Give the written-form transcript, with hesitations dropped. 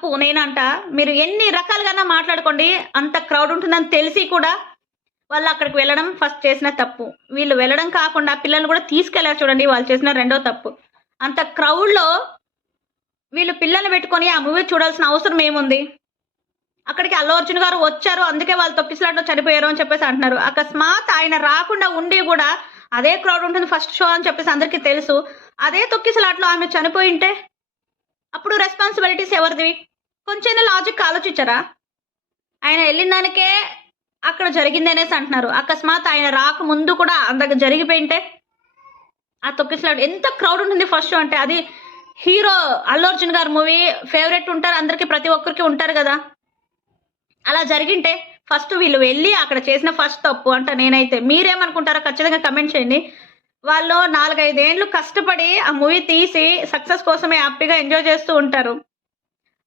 తప్పు నేనంట. మీరు ఎన్ని రకాలుగానా మాట్లాడుకోండి, అంత క్రౌడ్ ఉంటుందని తెలిసి కూడా వాళ్ళు అక్కడికి వెళ్ళడం ఫస్ట్ చేసిన తప్పు. వీళ్ళు వెళ్ళడం కాకుండా పిల్లల్ని కూడా తీసుకెళ్లారు చూడండి, వాళ్ళు చేసిన రెండో తప్పు. అంత క్రౌడ్‌లో వీళ్ళు పిల్లల్ని పెట్టుకొని ఆ మూవీ చూడాల్సిన అవసరం ఏముంది? అక్కడికి అల్లు అర్జున్ గారు వచ్చారు, అందుకే వాళ్ళు తొక్కిసలాటలో చనిపోయారు అని చెప్పేసి అంటున్నారు. అకస్మాత్ ఆయన రాకుండా ఉండి కూడా అదే క్రౌడ్ ఉంటుంది ఫస్ట్ షో అని చెప్పేసి అందరికీ తెలుసు. అదే తొక్కిసలాటలో ఆమె చనిపోయుంటే అప్పుడు రెస్పాన్సిబిలిటీస్ ఎవరిది? కొంచెమైనా లాజిక్ ఆలోచించరా? ఆయన ఎళ్ళిన దానికే అక్కడ జరిగింది అనేసి అంటున్నారు. అకస్మాత్ ఆయన రాకముందు కూడా అంతకు జరిగిపోయుంటే ఆ తొక్కిసలాట ఎంత క్రౌడ్ ఉంటుంది ఫస్ట్ షో అంటే. అది హీరో అల్లు అర్జున్ గారి మూవీ ఫేవరెట్ ఉంటారు అందరికి, ప్రతి ఒక్కరికి ఉంటారు గదా! అలా జరిగింటే ఫస్ట్ వీళ్ళు వెళ్ళి అక్కడ చేసిన ఫస్ట్ తప్పు అంట నేనైతే. మీరేమనుకుంటారో ఖచ్చితంగా కమెంట్ చేయండి. వాళ్ళు 4, 5 ఏండ్లు కష్టపడి ఆ మూవీ తీసి సక్సెస్ కోసమే హ్యాపీగా ఎంజాయ్ చేస్తూ ఉంటారు.